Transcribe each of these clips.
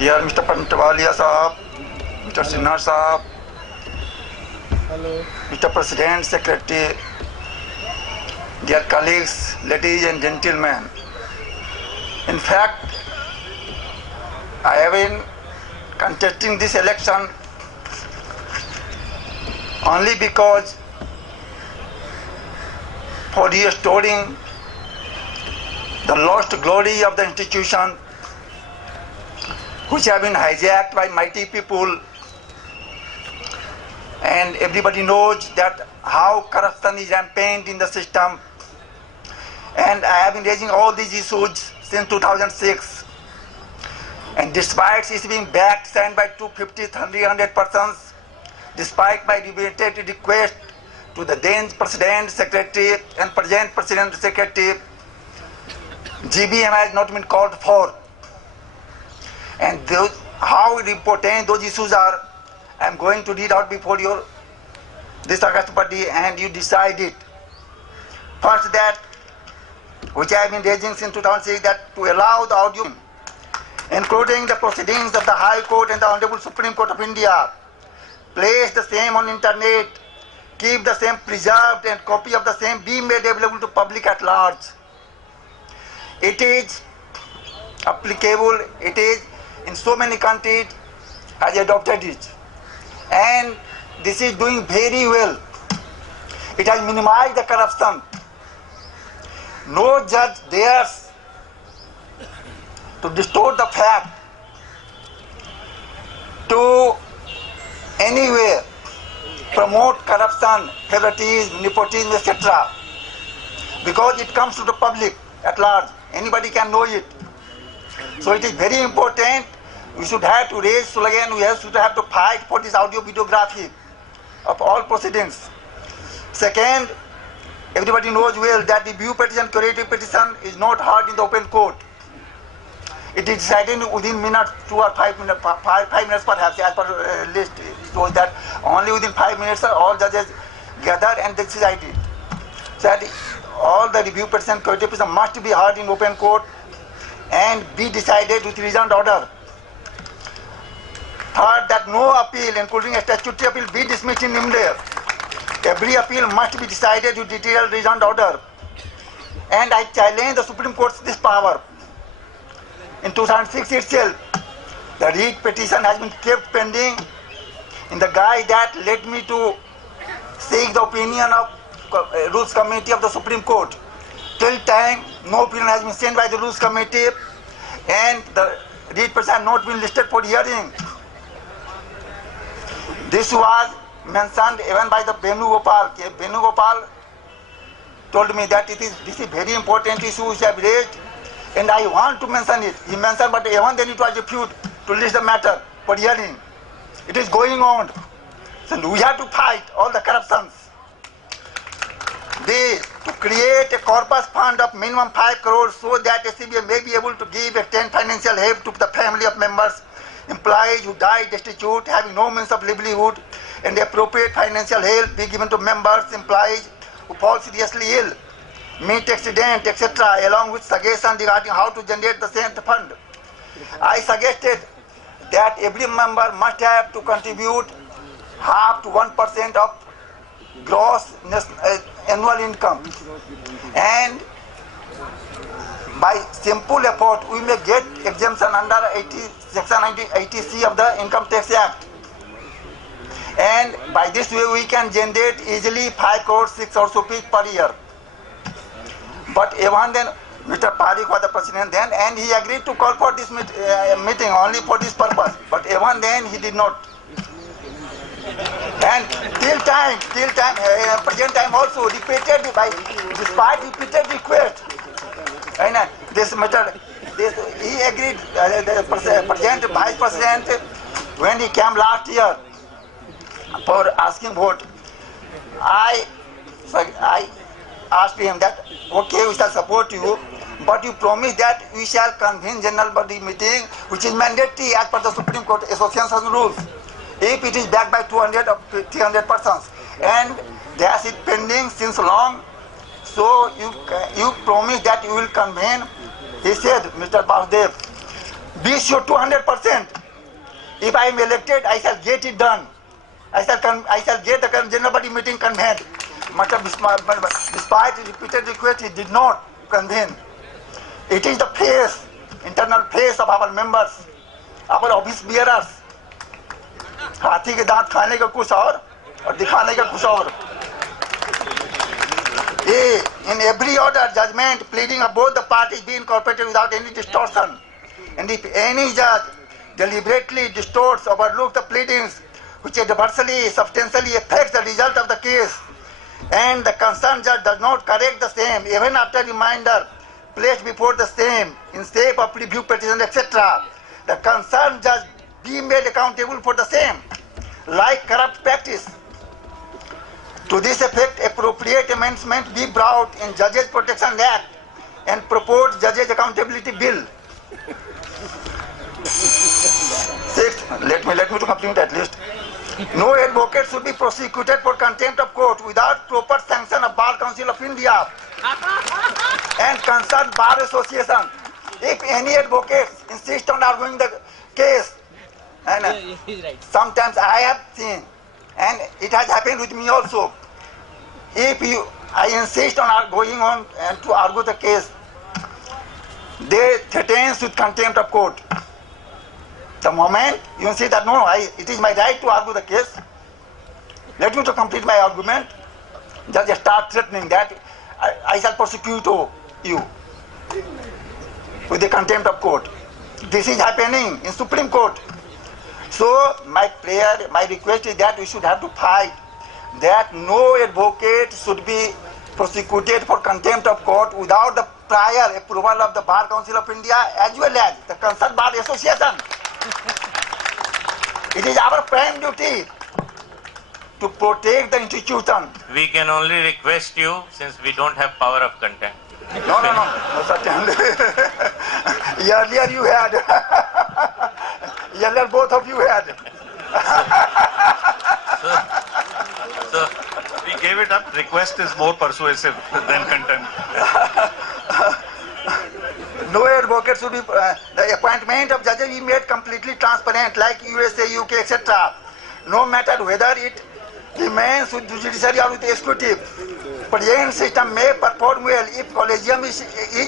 Dear Mr. Pantavalia Sahab, Mr. Sinha Sahab, Mr. President, Secretary, dear colleagues, ladies and gentlemen. In fact, I have been contesting this election only because for restoring the lost glory of the institution which have been hijacked by mighty people, and everybody knows that how corruption is rampant in the system, and I have been raising all these issues since 2006, and despite it being backed signed by 250-300 persons, despite my repeated request to the then President Secretary and present President Secretary, GBM has not been called for. And how important those issues are, I am going to read out before you this Rashtrapati, and you decide it. First, that which I have been raising since 2006, that to allow the audio including the proceedings of the High Court and the Honorable Supreme Court of India. Place the same on internet, keep the same preserved, and copy of the same be made available to public at large. It is applicable, it is in so many countries has adopted it, and this is doing very well. It has minimized the corruption. No judge dares to distort the fact to anywhere promote corruption, favoritism, nepotism, etc. Because it comes to the public at large. Anybody can know it. So it is very important. We should have to raise slogan. We should have to fight for this audio videography of all proceedings. Second, everybody knows well that the view petition, curative petition is not heard in the open court. It is decided within minutes, 2 or 5 minutes, 5 minutes perhaps, as per list shows that only within 5 minutes all judges gather and they decide it. So that all the review petition, curative petition must be heard in open court and be decided with reasoned order. Third, that no appeal, including a statutory appeal, be dismissed in nimble. Every appeal must be decided with detailed reasoned order. And I challenge the Supreme Court's this power. In 2006 itself, the writ petition has been kept pending in the guise that led me to seek the opinion of Rules Committee of the Supreme Court. Till time, no opinion has been sent by the Rules Committee and the writ petition has not been listed for hearing. This was mentioned even by the Venugopal. Venugopal told me that this is very important issue which I have raised and I want to mention it. He mentioned, but even then it was refused to list the matter for hearing. It is going on. So we have to fight all the corruptions. To create a corpus fund of minimum 5 crores so that SCBI may be able to give extend financial help to the family of members, employees who died destitute, having no means of livelihood, and appropriate financial help be given to members, employees who fall seriously ill, meet accident, etc., along with suggestion regarding how to generate the same fund. I suggested that every member must have to contribute half to 1% of gross annual income, and by simple effort we may get exemption under section 80C of the Income Tax Act, and by this way we can generate easily 5 crores 6 crores rupees per year. But even then Mr. Parikh was the president then and he agreed to call for this meeting only for this purpose, but even then he did not. And till present time also repeated despite repeated request, and this matter, he agreed. The present vice president, when he came last year for asking vote, I asked him that okay, we shall support you, but you promise that we shall convene general body meeting, which is mandatory as per the Supreme Court Association rules, if it is backed by 200 or 300 persons, and that is pending since long. So you promise that you will convene. He said, Mr. Basdev, be sure 200%. If I am elected, I shall get it done. I shall get the general body meeting convened. Despite repeated requests, he did not convene. It is the face, internal face of our members, our office bearers. हाथी के दांत खाने का कुछ और दिखाने का कुछ और. In every order, judgment, pleading of both the parties be incorporated without any distortion. And if any judge deliberately distorts, overlooks the pleadings which adversely, substantially affects the result of the case, and the concerned judge does not correct the same, even after reminder placed before the same, in shape of review petition, etc., the concerned judge be made accountable for the same, like corrupt practice. To this effect, appropriate amendment be brought in Judges Protection Act and proposed Judges Accountability Bill. Sixth, let me to complete at least. No advocate should be prosecuted for contempt of court without proper sanction of Bar Council of India and concerned Bar Association. If any advocates insist on arguing the case, and sometimes I have seen, and it has happened with me also. If I insist on going on and to argue the case, they threaten with contempt of court. The moment you say that no, it is my right to argue the case, let me to complete my argument, just start threatening that I shall prosecute you with the contempt of court. This is happening in Supreme Court. So my prayer, my request is that we should have to fight that no advocate should be prosecuted for contempt of court without the prior approval of the Bar Council of India as well as the concerned Bar Association. It is our prime duty to protect the institution. We can only request you, since we don't have power of contempt. No, certainly. Earlier you had. Earlier both of you had. So we gave it up. Request is more persuasive than contempt. No advocate should be. The appointment of judges is made completely transparent, like USA, UK, etc. No matter whether it remains with the judiciary or with the executive. Present system may perform well if collegium is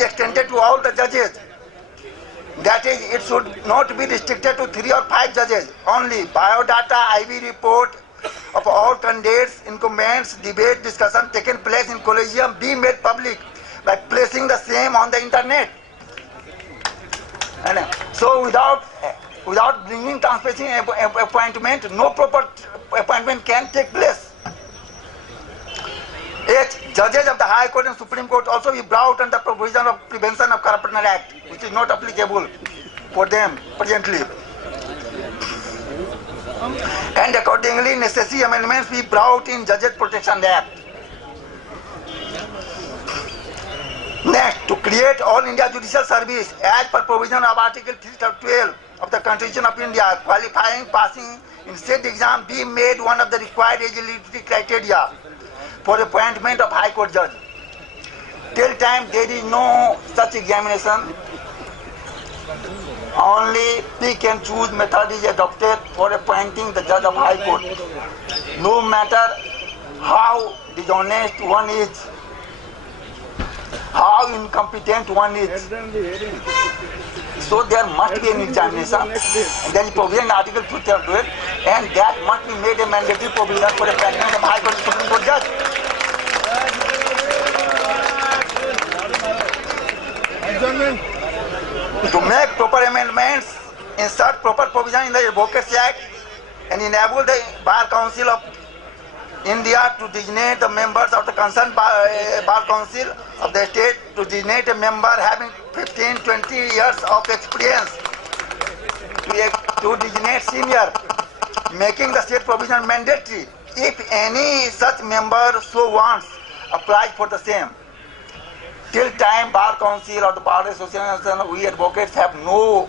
extended to all the judges. That is, it should not be restricted to 3 or 5 judges. Only biodata, IV report of all candidates, incumbents, debate, discussion taken place in collegium be made public by placing the same on the internet. And so without bringing transparency in appointment, no proper appointment can take place. 8. Judges of the High Court and Supreme Court also be brought under provision of Prevention of Corruption Act, which is not applicable for them presently. And accordingly, necessary amendments be brought in Judges Protection Act. Next, to create All India Judicial Service as per provision of Article 312 of the Constitution of India, qualifying passing in state exam be made one of the required eligibility criteria for appointment of High Court judge. Till time there is no such examination, only pick and choose method is adopted for appointing the judge of High Court. No matter how dishonest one is, how incompetent one is. So there must be an examination, and there is provision in Article 212, and that must be made a mandatory provision for appointment of High Court and Supreme Court judge. To make proper amendments, insert proper provision in the Advocates Act, and enable the Bar Council of India to designate the members of the concerned Bar Council of the state to designate a member having 15-20 years of experience to designate senior, making the state provision mandatory. If any such member so wants, apply for the same. Till time Bar Council or the Bar Association, we advocates have no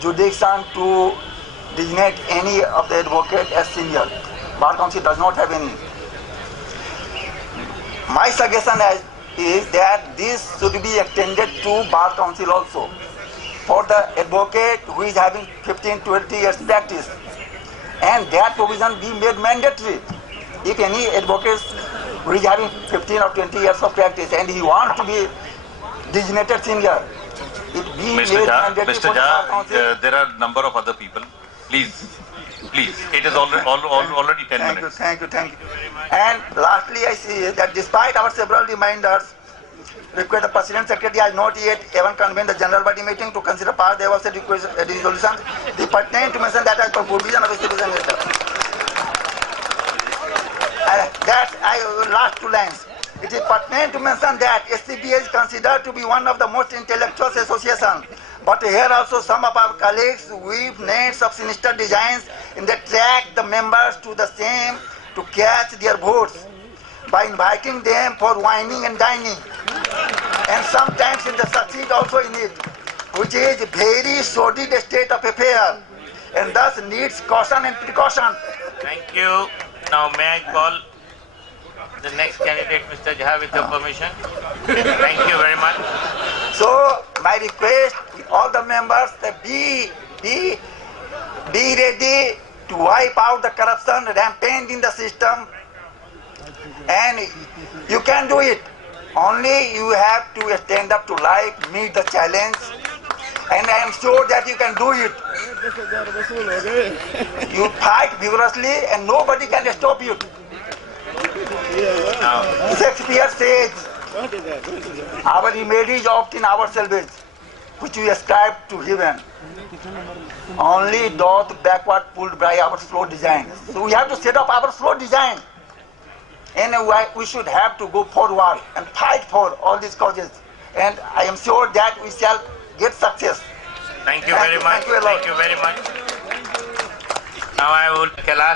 jurisdiction to designate any of the advocate as senior. Bar Council does not have any. My suggestion is that this should be extended to Bar Council also for the advocate who is having 15-20 years practice, and that provision be made mandatory. If any advocate who is having 15 or 20 years of practice and he wants to be designated senior, it be made mandatory for the Bar Council. There are a number of other people. Please, it is already 10 minutes. Thank you. And lastly, I see that despite our several reminders, request the President Secretary has not yet even convened the General Body meeting to consider part thereof said resolution. The pertinent to mention that as per provision of Citizen Letter. Last 2 lines. It is pertinent to mention that SCBA is considered to be one of the most intellectual associations. But here also some of our colleagues weave nets of sinister designs and they track the members to the same to catch their votes by inviting them for wining and dining. And sometimes they succeed also in it, which is a very sordid state of affair and thus needs caution and precaution. Thank you. Now may I call the next candidate, Mr. Jha, with your permission. Thank you very much. So my request with all the members that be ready to wipe out the corruption rampant in the system, and you can do it. Only you have to stand up to life, meet the challenge, and I am sure that you can do it. You fight vigorously and nobody can stop you. Shakespeare says, our remedy is oft in ourselves, which we ascribe to heaven. Only doth backward pulled by our slow design. So we have to set up our slow design. And we should have to go forward and fight for all these causes. And I am sure that we shall get success. Thank you very much. Thank you a lot. Thank you very much. Now I would Kailash